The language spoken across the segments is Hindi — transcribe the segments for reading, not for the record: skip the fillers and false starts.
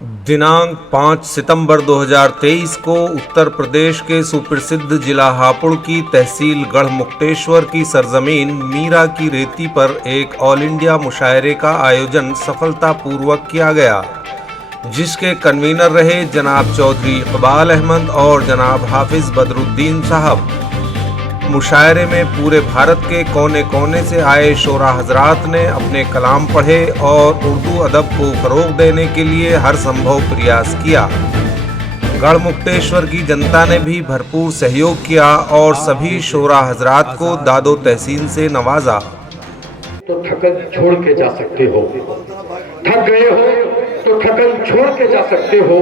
दिनांक 5 सितंबर 2023 को उत्तर प्रदेश के सुप्रसिद्ध जिला हापुड़ की तहसील गढ़मुक्तेश्वर की सरजमीन मीरा की रेती पर एक ऑल इंडिया मुशायरे का आयोजन सफलतापूर्वक किया गया, जिसके कन्वीनर रहे जनाब चौधरी इकबाल अहमद और जनाब हाफिज बदरुद्दीन साहब। मुशायरे में पूरे भारत के कोने कोने से आए शोरा हजरात ने अपने कलाम पढ़े और उर्दू अदब को फरोग देने के लिए हर संभव प्रयास किया। गढ़मुक्तेश्वर की जनता ने भी भरपूर सहयोग किया और सभी शोरा हजरात को दादो तहसीन से नवाजा। तो थकन छोड़ के जा सकते हो, थक गए हो तो थकन छोड़ के जा सकते हो,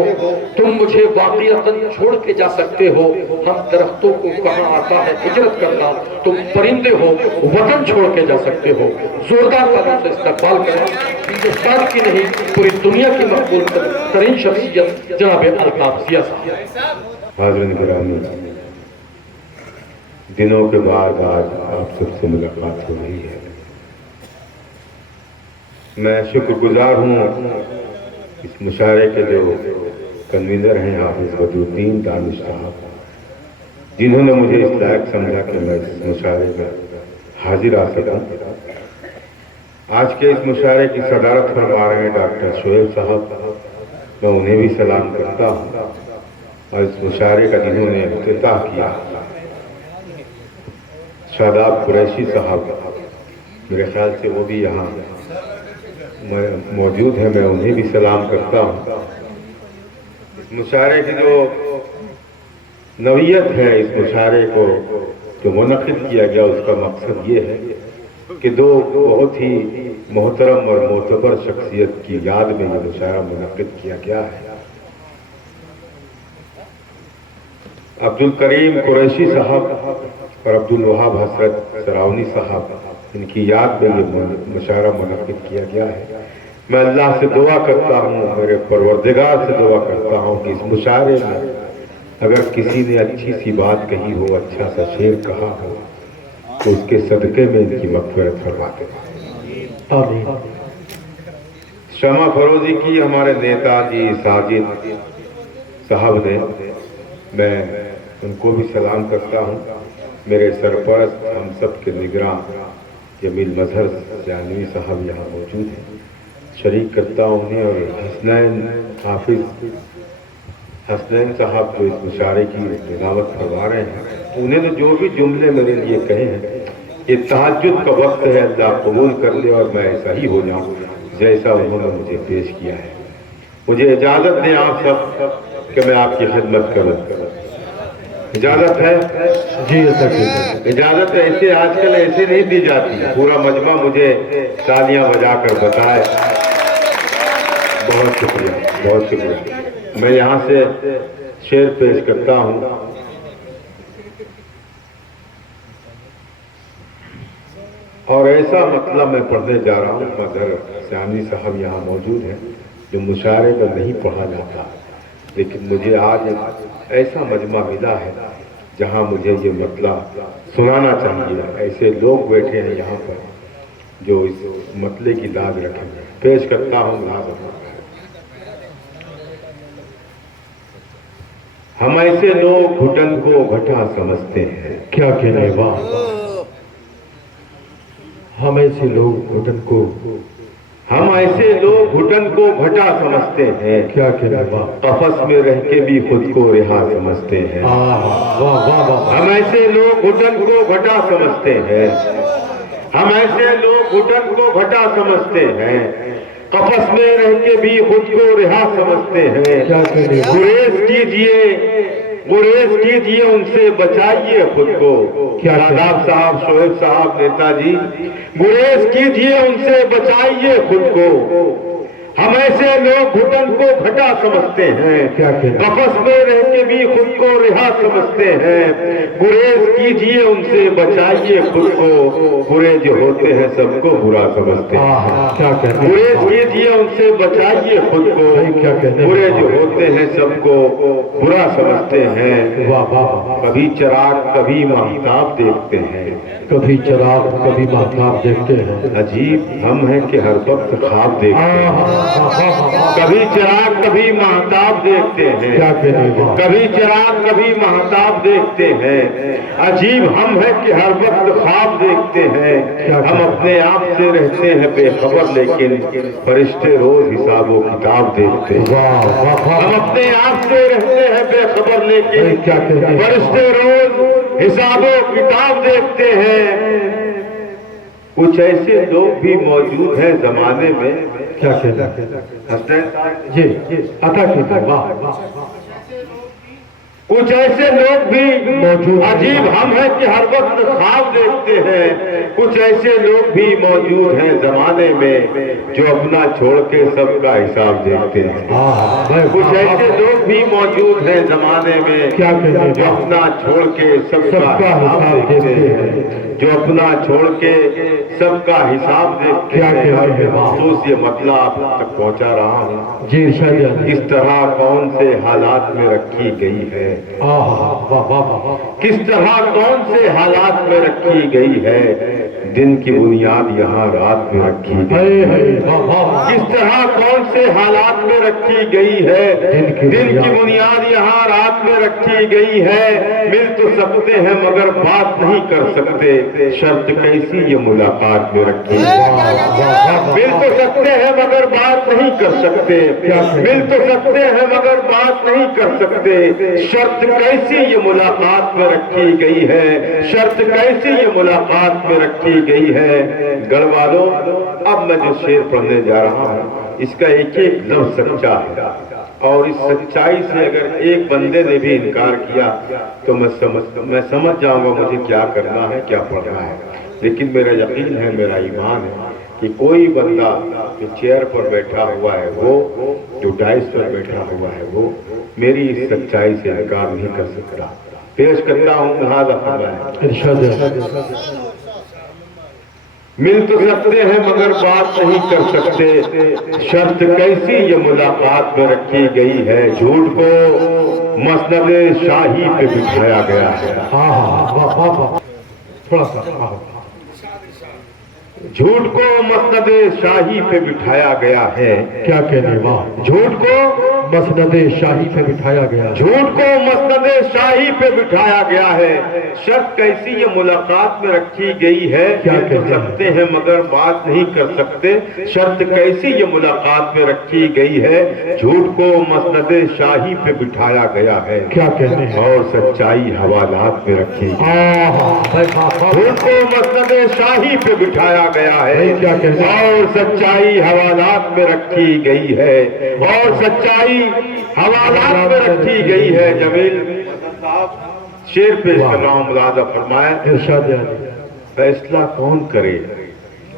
तुम मुझे वाक़ियतन छोड़ के जा सकते हो। हम दरख्तों को कहाँ आता है हिजरत करना, तुम परिंदे हो वतन छोड़ के जा सकते हो। जोरदार तालियों से इस्तकबाल करें हिंदुस्तान की नहीं पूरी दुनिया की मकबूल तरीन शख्सियत जनाब अल्ताफ ज़िया साहब। हाज़िरीन गिरामी, दिनों के बाद आज आप सबसे मुलाकात हो रही है। मैं शुक्रगुजार हूँ इस मुशायरे के जो कन्वीनर हैं हाफिज बदरुद्दीन दानिश साहब, जिन्होंने मुझे इस लायक समझा कि मैं इस मुशायरे में हाजिर आ सकूं। आज के इस मुशायरे की सदारत फरमा रहे हैं डॉक्टर शोएब साहब, मैं उन्हें भी सलाम करता हूँ। और इस मुशायरे का जिन्होंने इफ्तिताह किया शादाब कुरैशी साहब, मेरे ख्याल से वो भी यहाँ मौजूद है, मैं उन्हें भी सलाम करता हूँ। इस मुशायरे की जो नवीयत है, इस मुशायरे को जो मुनक़िद किया गया, उसका मकसद ये है कि दो बहुत ही मोहतरम और मोतबर शख्सियत की याद में ये मुशायरा मुनक़िद किया गया है। अब्दुल करीम कुरैशी साहब और अब्दुल वहाब हसरत सरावनी साहब, इनकी याद में ये मुशायरा मुनक़िद किया गया है। मैं अल्लाह से दुआ करता हूँ, मेरे परवरदिगार से दुआ करता हूँ कि इस मुशायरे में अगर किसी ने अच्छी सी बात कही हो, अच्छा सा शेर कहा हो, तो उसके सदक़े में इनकी मग़फ़िरत फरमाते हैं। आमीन। शमा फरोज़ी की हमारे नेताजी साजिद साहब ने, मैं उनको भी सलाम करता हूँ। मेरे सरपरस्त हम सब के निगरान जमील मजहर जानवी साहब यहाँ मौजूद हैं, शरीक करता हूँ उन्हें। और हसनैन हाफिज हसनैन साहब जो इस मुशायरे की निज़ामत करवा रहे हैं, उन्हें तो जो भी जुमले मेरे लिए कहे हैं, ये तहज्जुद का वक्त है, अल्लाह कबूल कर ले और मैं ऐसा ही हो जाऊँ जैसा उन्होंने मुझे पेश किया है। मुझे इजाज़त दें आप सब कि मैं आपकी खिदमत करूँ। इजाज़त है जी? इजाज़त ऐसे आजकल ऐसे नहीं दी जाती, पूरा मजमा मुझे तालियां बजाकर बताए। बहुत शुक्रिया, बहुत शुक्रिया। मैं यहाँ से शेर पेश करता हूँ। और ऐसा मतलब मैं पढ़ने जा रहा हूँ। मजहर श्यामी साहब यहाँ मौजूद हैं, जो मुशायरे पर नहीं पढ़ा जाता, लेकिन मुझे आज ऐसा मजमा मिला है जहाँ मुझे ये मतलब सुनाना चाहिए। ऐसे लोग बैठे हैं यहाँ पर जो इस मतले की लाज रखेंगे। पेश करता हूँ लाज। हम ऐसे लोग घुटन को घटा समझते हैं, क्या कहने वाह। हम ऐसे लोग घुटन को हम ऐसे लोग घुटन को घटा समझते हैं, क्या कहने वाह। कफस में रह के भी खुद को रिहा समझते हैं। वाह वाह वाह। हम ऐसे लोग घुटन को घटा समझते हैं, हम ऐसे लोग घुटन को घटा समझते हैं, कफस में रह के भी खुद को रिहा समझते हैं। क्या कहने वाह। गुरेज कीजिए उनसे बचाइए खुद को। क्या शादाब साहब, शोएब साहब, नेताजी, गुरेज कीजिए उनसे बचाइए खुद को। हम ऐसे लोग घुटन को घटा समझते हैं, क्या कफस में रह के भी खुद को रिहा समझते हैं। गुरेज कीजिए उनसे बचाइए खुद को, गुरेज होते हैं सबको बुरा समझते हैं। क्या कहने। गुरेज कीजिए उनसे बचाइए खुद को, क्या कहने। गुरेज होते हैं सबको बुरा समझते हैं। वाह वाह। कभी चिराग कभी महताब देखते हैं, कभी चिराग कभी महताब देखते हैं। अजीब हम हैं कि हर वक्त ख्वाब देखते हैं। हाँ, कभी चिराग कभी महताब देखते हैं, क्या कहने वाह। कभी चिराग कभी महताब देखते हैं। अजीब हम है कि हर वक्त ख्वाब देखते हैं। हम अपने आप से रहते हैं बेखबर, लेकिन फरिश्ते रोज हिसाबो किताब देखते हैं। हम अपने आप से रहते हैं बेखबर, लेकिन क्या कहते हैं। फरिश्ते रोज हिसाबो किताब देखते हैं। कुछ ऐसे लोग भी मौजूद हैं जमाने में, क्या कहते हैं। हसनैन जी अता कीजिए वाह। कुछ ऐसे लोग भी मौजूद हैं। अजीब हम है कि हर वक्त ख्वाब देखते हैं। कुछ ऐसे लोग भी मौजूद हैं जमाने में जो अपना छोड़ के सबका हिसाब देखते हैं। कुछ ऐसे लोग भी मौजूद हैं जमाने में क्या कहते हैं। जो अपना छोड़ के सबका हिसाब देखते हैं, जो अपना छोड़ के सबका हिसाब देखते क्या कहते हैं। महसूस ये मतलब आप तक पहुंचा रहा हूँ। जी इरशाद। किस तरह कौन से हालात में रखी गई है, वाह वाह। किस तरह कौन से हालात में रखी गई है। दिन की बुनियाद यहाँ रात में रखी गई है। किस तरह कौन से हालात में रखी गई है। दिन की बुनियाद यहाँ रात में रखी गई है। मिल तो सकते हैं मगर बात नहीं कर सकते, शर्त कैसी ये मुलाकात में रखी है। मिल तो सकते हैं मगर बात नहीं कर सकते, मिल तो सकते हैं मगर बात नहीं कर सकते, शर्त कैसी ये मुलाकात में रखी गई है। शर्त कैसी ये मुलाकात में रखी गई है। गढ़वालों, अब मैं जो शेर पढ़ने जा रहा हूँ इसका एक एक लफ्ज सच्चा है, और इस सच्चाई से अगर एक बंदे ने भी इनकार किया तो मैं समझ जाऊंगा मुझे क्या करना है, क्या पढ़ना है। लेकिन मेरा यकीन है, मेरा ईमान है कि कोई बंदा जो चेयर पर बैठा हुआ है, वो जो डाइस पर बैठा हुआ है, वो मेरी इस सच्चाई से इनकार नहीं कर सकता। पेश करता हूँ मिल तो सकते हैं मगर बात नहीं कर सकते, शर्त कैसी ये मुलाकात में रखी गई है। झूठ को मसनदे शाही पे बिठाया गया है। थोड़ा सा झूठ को मसनदे शाही पे बिठाया गया है। क्या कहने वाह। झूठ को मसनदे शाही पे बिठाया गया। झूठ को मसनदे शाही पे बिठाया गया है। शर्त कैसी ये मुलाकात में रखी गई है। क्या कर सकते हैं मगर बात नहीं कर सकते, शर्त कैसी ये मुलाकात में रखी गई है। झूठ को मसनदे शाही पे बिठाया गया है। क्या कहने हैं। और सच्चाई हवालात में रखी गई। झूठ को मसनदे शाही पे बिठाया गया है। क्या कहने हैं। और सच्चाई हवालात में रखी गई है। और सच्चाई हवालात में रखी गई है। जमील शेर पेश कर रहा हूं, मुलाजा फरमाया। इरशाद फैसला कौन करे,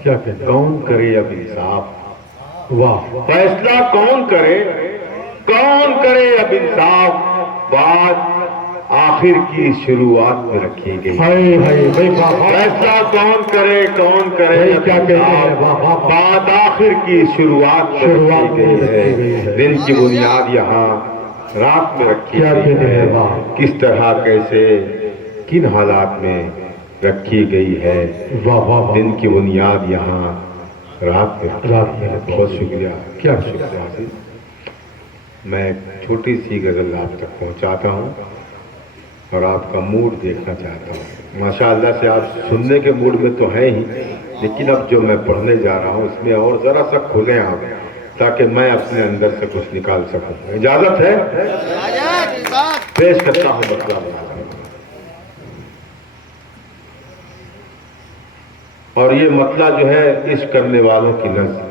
क्या कहते। कौन करे अब इंसाफ। वाह। फैसला कौन करे, कौन करे अब इंसाफ। बात आखिर की शुरुआत में रखी गई। फैसला कौन करे, कौन करे क्या कहते हैं। बात आखिर की शुरुआत में गई है। दिन की बुनियाद यहाँ रात में रखी गई है। किस तरह कैसे किन हालात में रखी गई है। दिन की बुनियाद यहाँ रात में। बहुत शुक्रिया। क्या शुक्रिया। मैं छोटी सी गजल आप तक पहुंचाता हूँ और आपका मूड देखना चाहता हूँ। माशाअल्लाह से आप सुनने के मूड में तो हैं ही, लेकिन अब जो मैं पढ़ने जा रहा हूँ इसमें और जरा सा खुले आप, ताकि मैं अपने अंदर से कुछ निकाल सकूँ। इजाजत है? पेश करता हूँ मतलब। और ये मतलब जो है इश्क करने वालों की नज़र।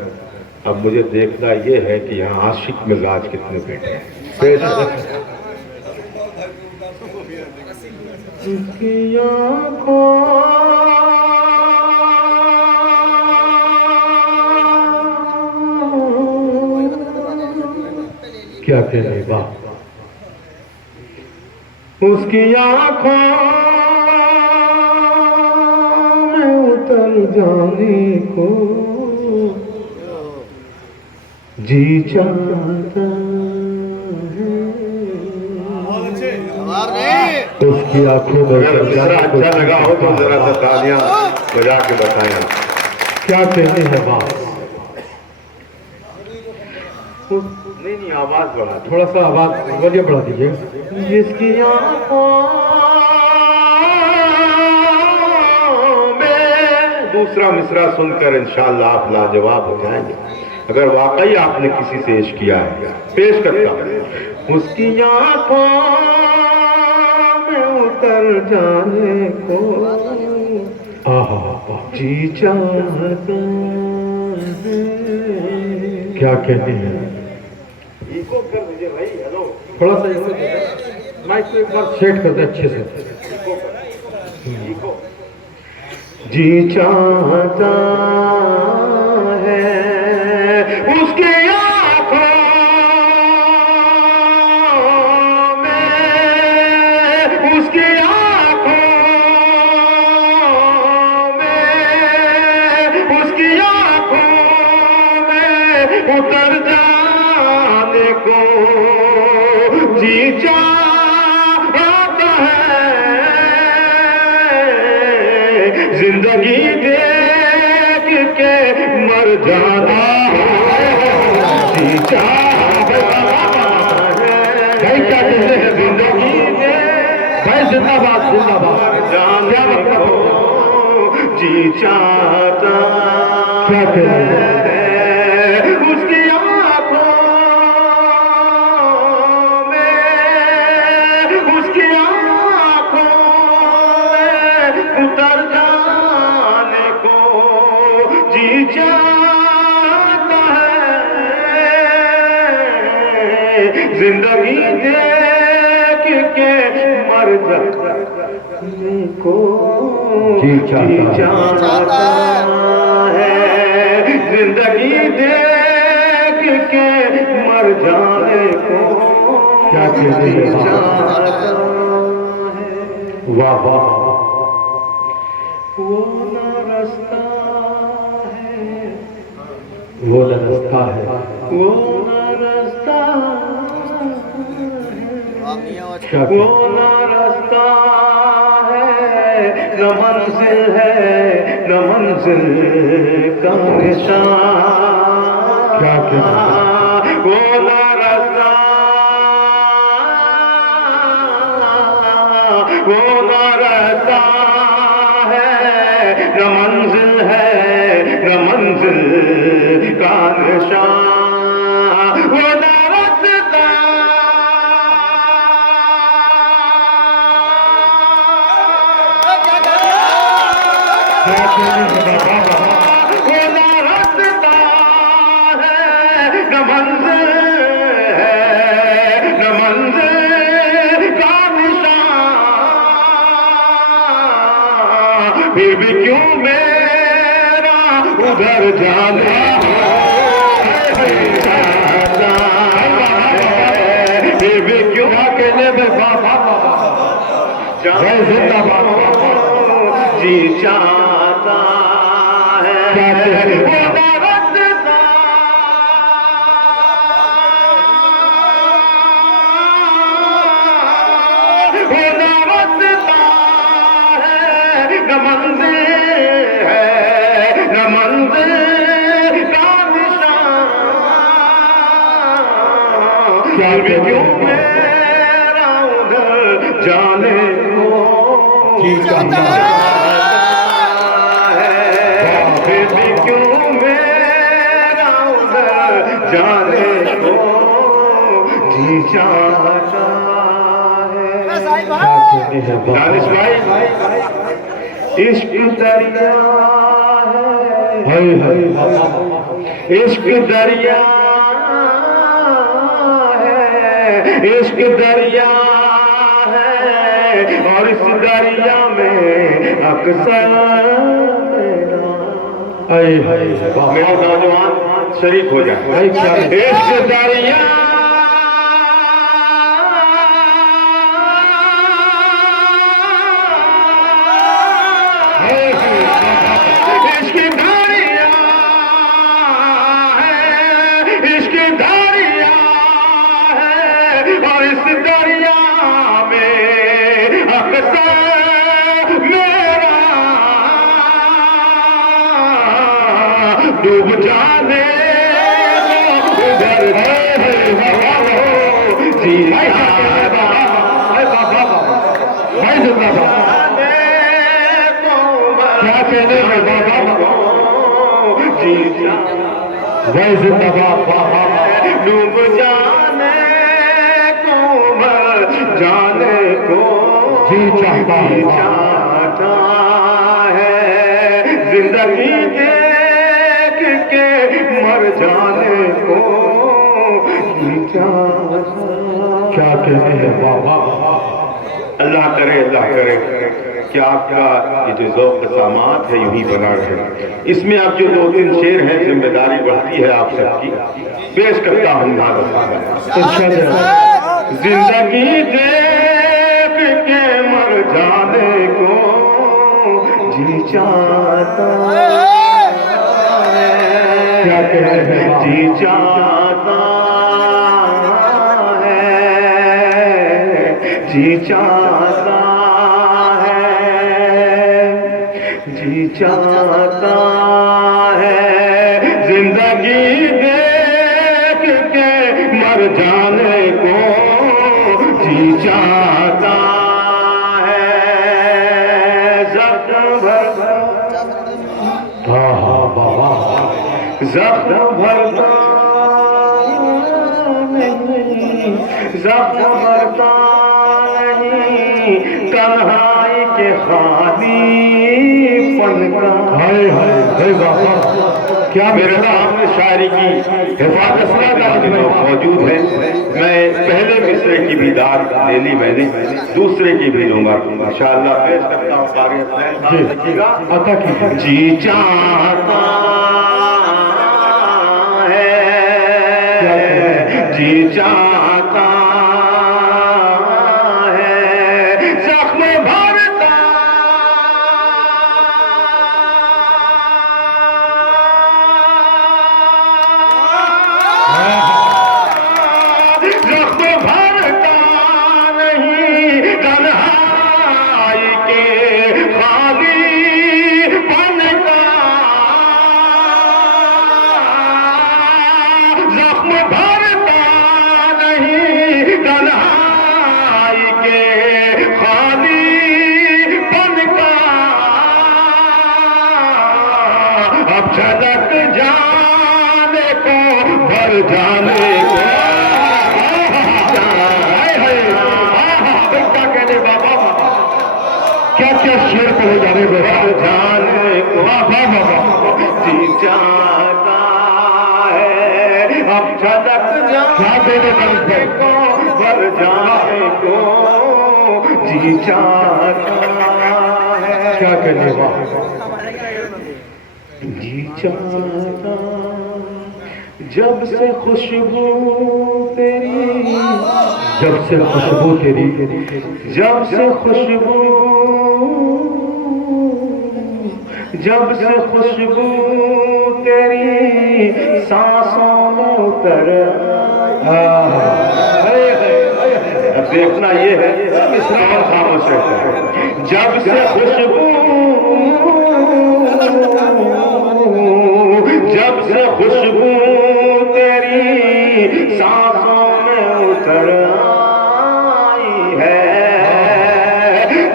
अब मुझे देखना ये है कि यहाँ आशिक मिजाज कितने बैठे हैं। पेश क्या कहने वाह। उसकी आँखों में उतर जाने को जी चाहता है। उसकी आंखों में अच्छा लगा हो तो जरा सा तालियां बजा के बताएं। क्या कहते हैं बात। नहीं नहीं, आवाज बढ़ा दो। थोड़ा सा आवाज वॉल्यूम बढ़ा दीजिए। जिसकी आंखों में, दूसरा मिसरा सुनकर इंशाअल्लाह आप लाजवाब हो जाएंगे। अगर वाकई आपने किसी से इश्क किया है, पेश करता हूं। उसकी आंखों में उतर जाने को जी चाहता है। क्या कहते हैं? इको कर दीजिए भाई। हेलो, थोड़ा सा माइक को एक बार सेट कर दे अच्छे से। इको। जी चाहता है उसके आंखों में, उसकी आंखों में, उसकी आंखों में उतर जाने को जी चाहता है। जिंदगी देख के मर जाना जी चाहता है। भाई क्या कहते हैं? जिंदगी भाई जिंदाबाद जिंदाबाद। जाने को जी चाहता क्या कहते हैं? है। उसकी आंखों में, उसकी आंखों में उतर जाने को जी चाहता है। जिंदगी देख के मर जाने को जी चाहता है। जिंदगी देख के मर जाने को क्या कहते हैं? चाहता है। वाह वाह। वो न रास्ता है, वो रास्ता है, वो न रास्ता क्या वो न रास्ता है, न मंजिल है, न मंजिल का निशान। क्या कहते हैं? वो न रास्ता, वो न रास्ता है, न मंजिल है, न मंजिल का निशान। वो न रास्ता, क्या कहते हैं? वो न रास्ता है, न मंजिल है, न मंजिल का निशान। फिर भी क्यों मेरा उधर जाना चाहता है। फिर भी क्यों कहने में बाबा जय जिंदाबाद। जी चाहता है। क्या कहते हैं? वो न रास्ता, वो न रास्ता है, न मंजिल है, न मंजिल का निशान। क्या फिर भी कहते क्यों हैं? मेरा उधर जाने को जी चाहता है। फिर भी क्यों मेरा उधर जाने को जी चाहता है। क्या कहते हैं? दानिश भाई, इश्क दरिया है, हाय हाय इश्क दरिया है, इश्क दरिया है, और इस दरिया में अक्सर हाय हाय मेरा नौजवान शरीक हो जाए। भाई क्या इश्क दरिया इश्क दरिया है, इश्क दरिया है, और इस दरिया में अक्सर मेरा डूब जाने को उधर है। जी चाहता भाई जिंदाबाद। क्या कहने में बाबा, जी भाई जिंदाबाद। बाबा डूब जाने को मर जाने को जी चाहता है, चाहता है, जिंदगी देख के मर जाने को जी चाहता। क्या कहने हैं बाबा। अल्लाह करे कि आपका ये जो ज़ौक़ सामात है यूं ही बना रहे। इसमें अब जो 2-3 शेर हैं, जिम्मेदारी बढ़ती है आप सबकी, पेश करता हूँ। जिंदगी देख के मर जाने को जी चाहता है, क्या कहने हैं जी चाहता है, जी चाहता जी चाहता है, जिंदगी देख के मर जाने को जी चाहता है। जख्म भरता, हाँ हाँ बाबा, जख्म भरता नहीं, जख्म भरता नहीं, तन्हाई के खाली हाय हाय हाय बाबा। क्या मेरे सामने शायरी की हिफाजत मौजूद है। मैं पहले मिसरे की भी दाद ले ली मैंने, दूसरे की भी लूंगा इंशाअल्लाह। पेश करता हूँ, अता कीजिए। जी चाहता है, जी चाहता है, जख्म भरता झलक जाने को भर जाने को क्या कहने बाबा, क्या क्या शेर को हो जाने भर जाने को जी चाहता है। अब झलक जाने को भर जाने को जी चाहता है। क्या कहने बाबा। जी चाहता जब से खुशबू तेरी, जब से खुशबू तेरी, जब से खुशबू, जब से खुशबू तेरी सांसों में उतर। देखना ये है इसमें खामोश है। जब से खुशबू, जब से खुशबू तेरी सांसों में उतर आई है,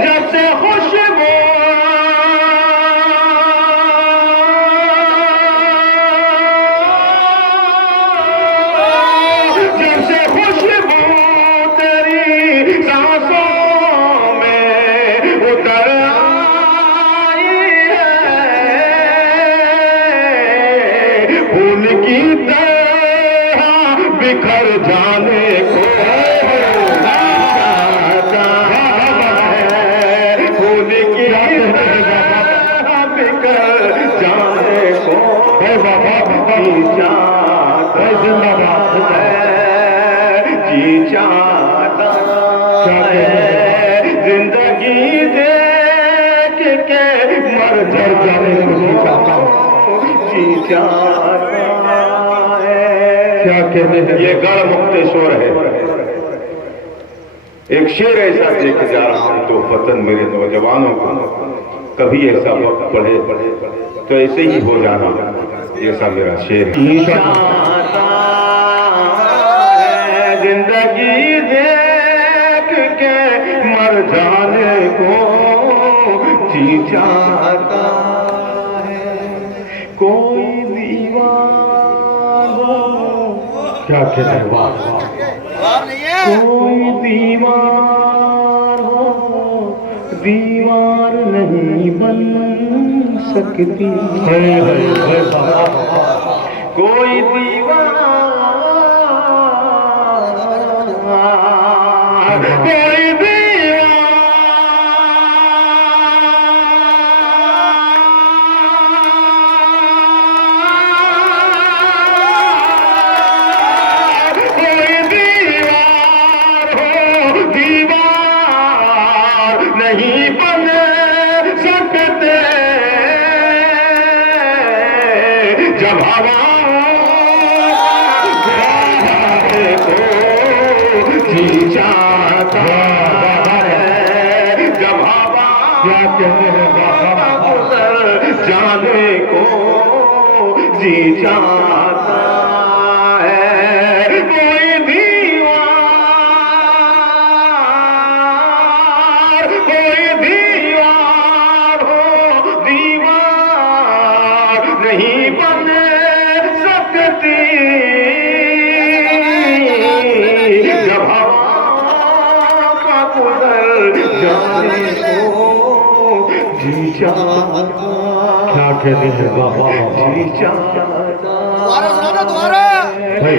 जब से खुशबू, जब से खुशबू तेरी सांसों में उतर की तरह बिखर जाने को चाहता है, फूल की तरह बिखर जाने को चाहता है, जी चाहता है, जिंदगी देख के मर जाने को जी चाहता। क्या कहने हैं। ये गढ़ मुक्तेश्वर है। एक शेर ऐसा देख जा रहा हूं तो वतन मेरे नौजवानों को, कभी ऐसा वक्त पढ़े तो ऐसे ही हो जाना, ऐसा मेरा शेर है। जिंदगी के मर जाने को जी चाहता है। कोई दीवार हो, क्या कहते हैं, वाह कोई दीवार हो, दीवार नहीं बन सकती। कोई दीवार, कोई नहीं बन सकते जब हवा को जी चाहता है, जब हवा गुजर जाने को जी चाहता है। कोई दीवार हो, दीवार नहीं बन सकती जब हवा का गुजर जाने को जी चाहता। क्या कहते हैं बाबा, जी चाहता।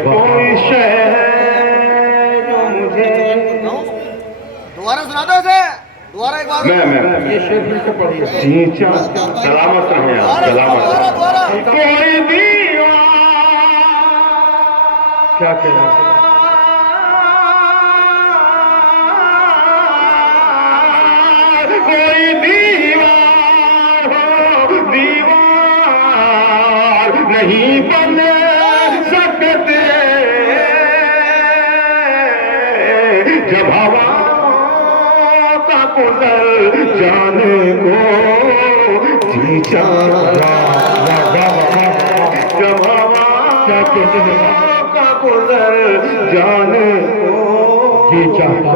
कोई शहर जो मुझे दोबारा सुना दो इसे, दोबारा एक बार। मैं ये शेर फिर से पढ़िए। जी चाहता, सलामत रहें आप, सलामत रहें। कोई दीवार, क्या कहते हैं, कोई दीवार हो, दीवार नहीं बन सकते जब हवा का गुजर जाने को जी चाहता। जब हवा का गुजर जाने को जी चाहता।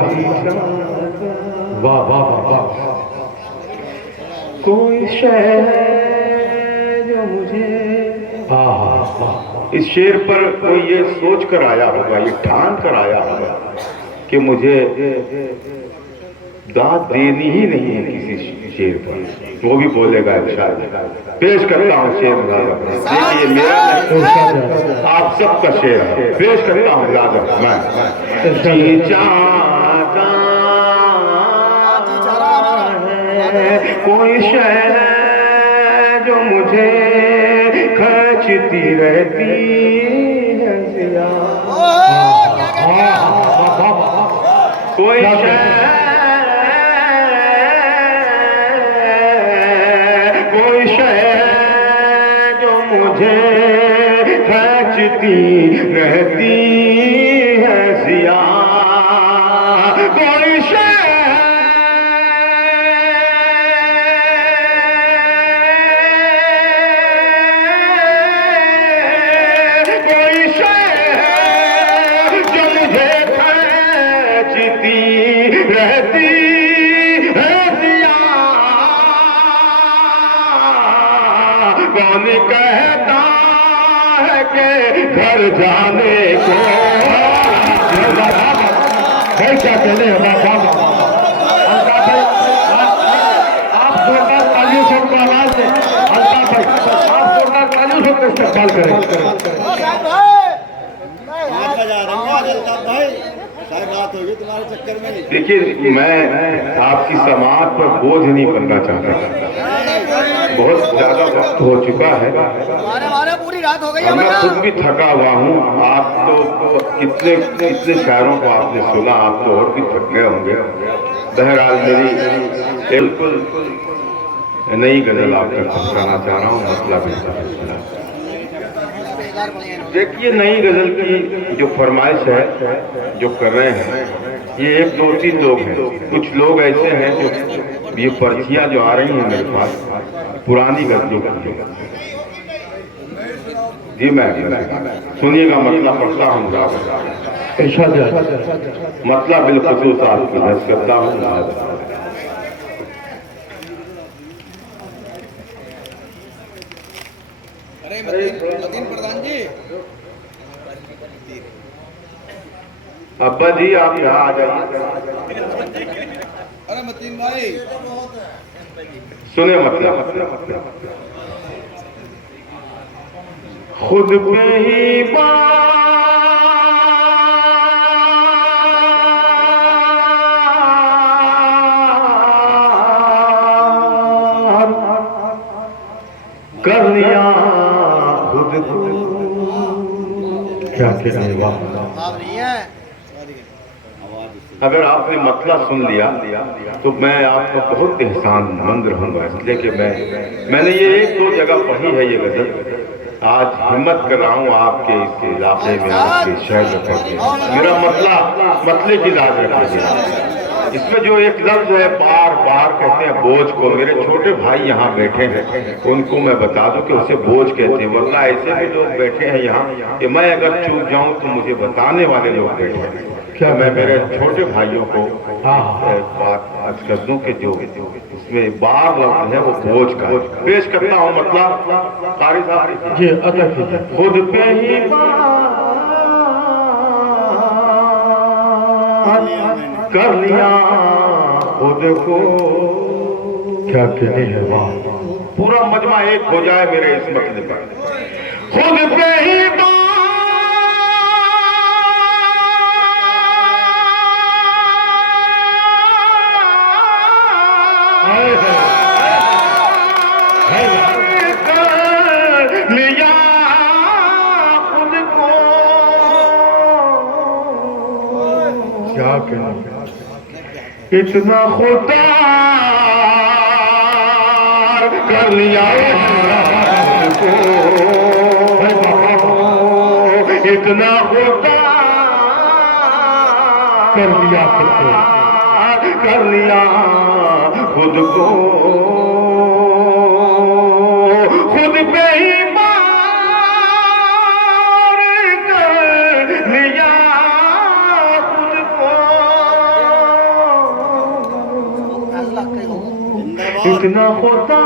वाह वाह वाह। कोई शहर जो मुझे, इस शेर पर कोई ये सोच कर आया होगा, ये ठान कर आया होगा कि मुझे दाद देनी ही नहीं है किसी शेर पर, वो भी बोलेगा शायद। पेश करता हूँ शेर, देखिए मेरा आप सबका शेर है, पेश करता हूँ राजा मैं। जी चाहता है कोई शहर जो मुझे खींचती रहती है जिया। कोई शहर जो मुझे खींचती रहती है जिया। कोई रहती है जिया। कौन कहता है कि घर जाने को, क्या कहने हैं बाबा। आप जोरदार तालियों से उनको आवाज दें। अल्ताफ भाई आप जोरदार तालियों से इस्तेमाल करें। देखिए मैं आपकी समाज पर बोझ नहीं बनना चाहता, बहुत ज्यादा वक्त हो चुका है, पूरी रात हो गई है, मैं खुद भी थका हुआ हूँ। आप तो कितने शायरों को आपने सुना, आप तो और भी थक गए होंगे। बहरहाल मेरी बिल्कुल नई गजल आप तक पहुँचाना चाह रहा हूँ, मसला बिल्कुल। देखिए नई गजल की जो फरमाइश है जो कर रहे हैं, ये 1 2 3 लोग हैं। कुछ लोग ऐसे हैं जो ये पर्चियां जो आ रही हैं मेरे पास पुरानी गजलों की। जी मैं सुनिएगा, मतलब पढ़ता हूँ। इरशाद है। मतलब बिलखुसूस आपकी दर्ज करता हूँ। अरे मतीन प्रधान जी, अब्बा जी आप यहाँ आ जाइए। अरे मतीन भाई, सुने मतलब खुद पे ही कर लिया खुद को। क्या कहना है वाह। आप नहीं है। अगर आपने मतलब सुन लिया तो मैं आपका बहुत एहसानमंद रहूंगा, इसलिए कि मैंने ये एक दो जगह पढ़ी है ये गजल। आज हिम्मत कर रहा हूँ आपके इस इलाके में आपके शहर में पढ़ के। मेरा मतले की लाज रखेंगे। इसमें जो एक लफ्ज है बार बार कहते हैं बोझ को, मेरे छोटे भाई यहाँ बैठे हैं उनको मैं बता दूं कि उसे बोझ कहते हैं। वरना ऐसे भी लोग बैठे हैं यहाँ कि मैं अगर चूक जाऊं तो मुझे बताने वाले लोग बैठे हैं। क्या मैं मेरे छोटे भाइयों को बात आज कर दूं कि जो इसमें बार लफ्ज है वो बोझ का पेश करता हूँ। मतलब कारी साहब जी अदा कीजिए। खुद पे ही कर लिया खुद को। क्या कहने हैं वाह। पूरा मजमा एक हो जाए मेरे इस मसले पर। खुद पे ही कर लिया खुद को। क्या कहना है। इतना खुदा कर लिया को। इतना खुदा कर लिया खुद को। कर लिया खुद को। खुद पे ही मार कर लिया खुद को। इतना खुदा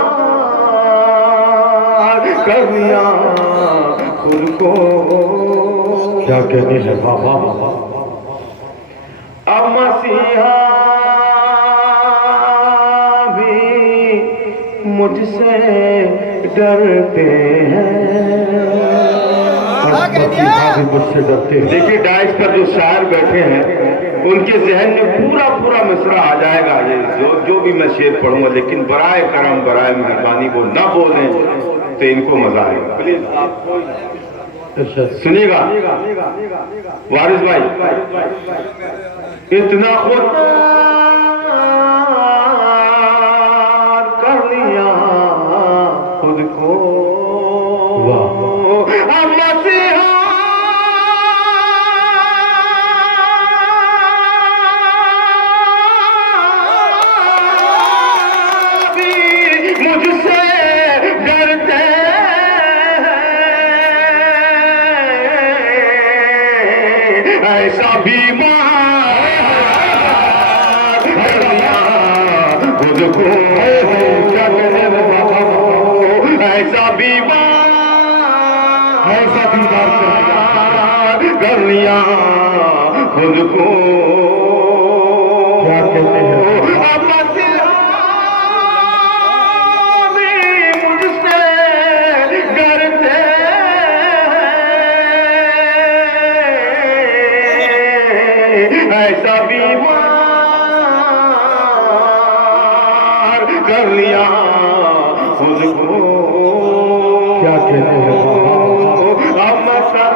कर लिया खुद को। क्या कहने हैं वाह वाह वाह। अब मसीहा भी मुझसे डरते हैं। मसीहा भी मुझसे डरते हैं। देखिए डाइस पर जो शायर बैठे हैं उनके जहन में पूरा पूरा मिसरा आ जाएगा ये जो भी मैं शेर पढ़ूंगा। लेकिन बराए करम बराए मेहरबानी वो न बोलें तो इनको मजा आएगा। प्लीज आप सुनिएगा वारिस भाई। इतना खुदा कर लिया खुद को। अब मसीहा भी मुझसे डरते हैं। ऐसा बीमार कर लिया खुद को। क्या कहने में बाबा ऐसा बीमार कर लिया खुद को। क्या कहते हैं अब मसीहा भी मुझसे डरते हैं। ऐसा बीमार कर लिया खुद को। क्या कहते हैं अब मसीहा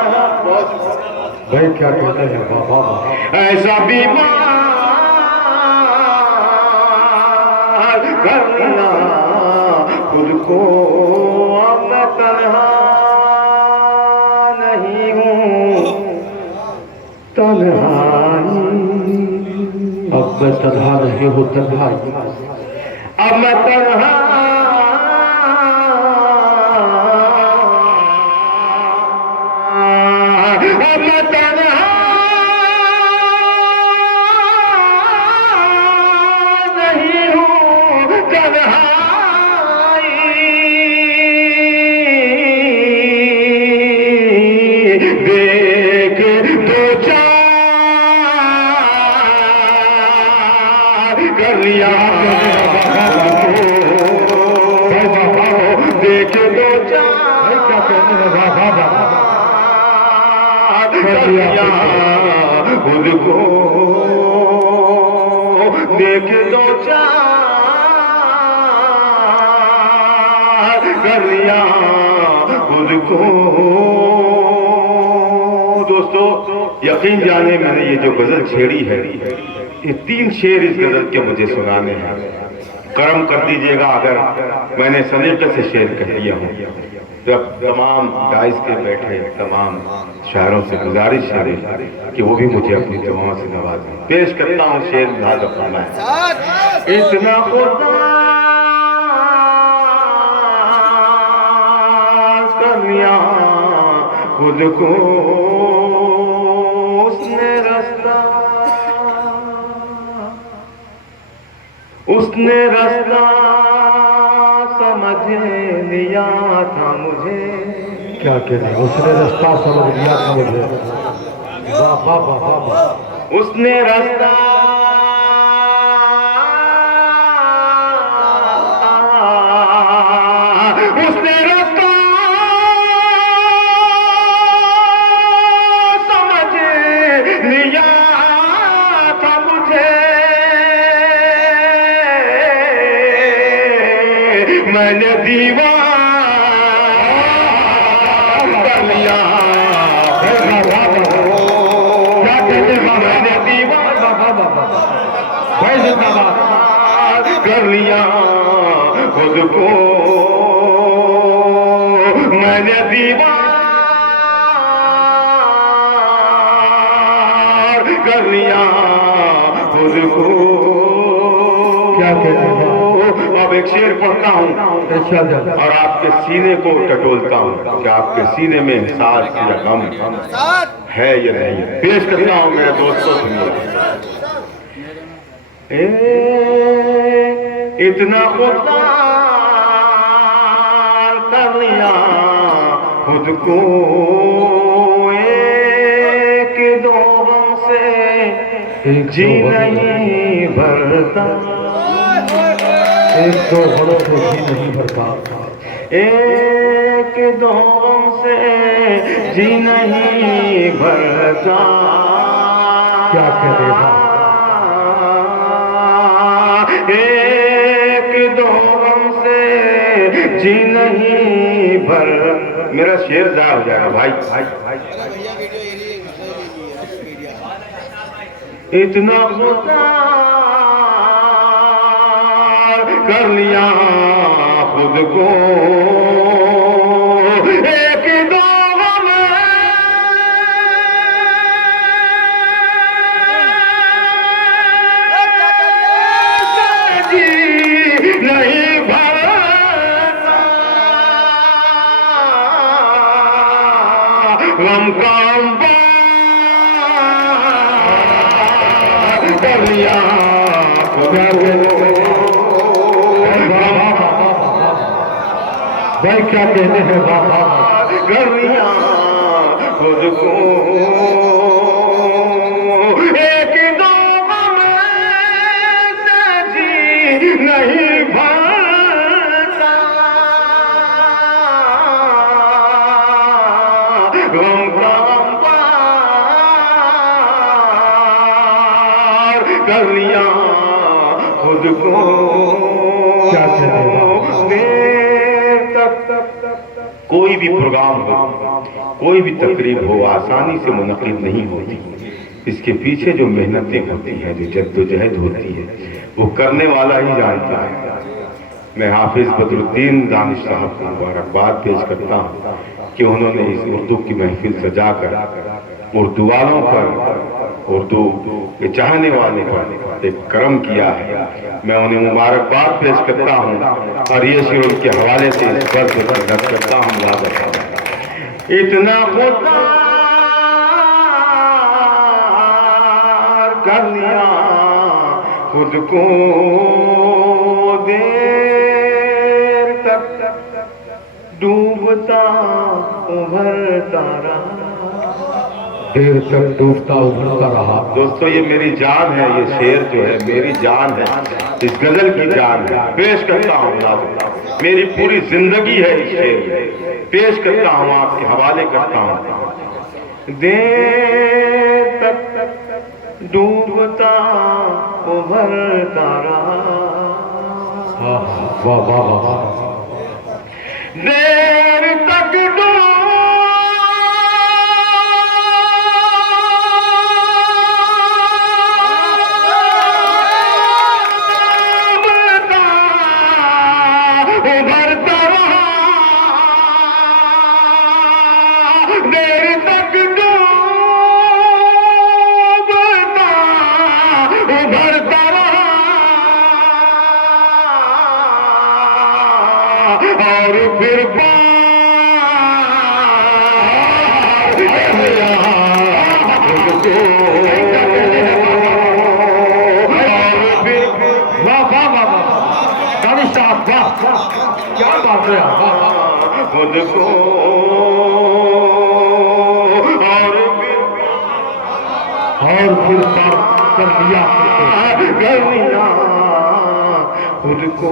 भाई। क्या कहते हैं वाह वाह वाह। ऐसा बीमार कर लिया खुद को। अब मैं तन्हा नहीं हूँ तन्हाई। अब मैं तन्हा नहीं हूँ तन्हाई। अब मैं तन्हा अब मैं तन्हा कर लिया देख दो चार क्या कहते हैं कर लिया खुद को देख दो चार कर लिया खुद को। दोस्तों यकीन जाने मैंने ये जो गजल छेड़ी है ये 3 शेर इस गजल के मुझे सुनाने हैं। करम कर दीजिएगा अगर मैंने सलीके से शेर कह दिया हूँ तो अब तमाम डाइस के बैठे तमाम शायरों से गुजारिश है कि वो भी मुझे अपनी दुआओं से नवाजें। पेश करता हूँ शेर लिहाजा फरमाए। इतना खुदा कर लिया खुद को उसने रास्ता समझ लिया था मुझे। क्या कहते हैं उसने रास्ता समझ लिया था मुझे। वाह वाह वाह वाह। उसने रास्ता समझ लिया था मुझे। मैंने दीवार कर लिया मैंने दीवार कर लिया खुद को। मैंने दीवार कर लिया खुद को। क्या कहते हैं अब एक शेर पढ़ता हूँ और आपके सीने को टटोलता हूँ कि आपके सीने में एहसास या गम है या नहीं। पेश करता हूँ मेरे दोस्तों सुनिए। इतना खुदा कर लिया खुद को एक दो गम से जी नहीं भरता। एक दो घड़ों से जी नहीं भरता। एक दो गम से जी नहीं भरता। क्या करेगा एक दो गम से जी नहीं भर। मेरा शेर जाया हो जाएगा भाई। इतना खुदा कर लिया खुद को एक दो गम जी नहीं भरता। गम काम कर लिया खुद को। भाई क्या कहते हैं बाबा कर लिया खुद को एक दो गम से जी नहीं भरता। गम काम पार कर लिया खुद को। क्या कहते हैं कोई भी प्रोग्राम हो कोई भी तकरीब हो आसानी से मुनक़िद नहीं होती। इसके पीछे जो मेहनतें होती हैं जो जद्दोजहद होती है वो करने वाला ही जानता है। मैं हाफिज बदरुद्दीन दानिश साहब को मुबारकबाद पेश करता हूँ कि उन्होंने इस उर्दू की महफिल सजाकर उर्दू वालों पर उर्दू के चाहने वालों पर एक करम किया है। मैं उन्हें मुबारकबाद पेश करता हूँ और ये शेर उनके हवाले से इस पर रद्द करता हूँ। इतना खुदा कर लिया खुद को देर तक डूबता उभरता रहा। देर तक डूबता उभरता रहा। दोस्तों ये मेरी जान है, ये शेर जो है मेरी जान है, इस गजल की जान है। पेश करता हूँ नाज़, मेरी पूरी जिंदगी है इस शेर में, पेश करता हूँ आपके हवाले करता हूँ। देर तक डूबता उभरता रहा, वाह वाह वाह, देर तक उभरता रहा, देर तक डूबता उभरता रहा, और फिर क्या बात है, खुद को और फिर कर लिया गलियां खुद को।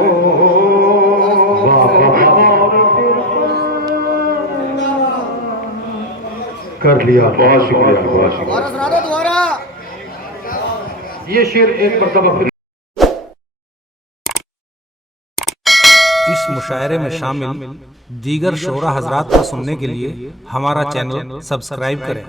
कर लिया। बहुत शुक्रिया, बहुत शुक्रिया। दोबारा सुना दो, दोबारा। ये शेर एक मरतबा फिर इस मुशायरे में शामिल दीगर शोरा हजरात को सुनने के लिए हमारा चैनल सब्सक्राइब करें।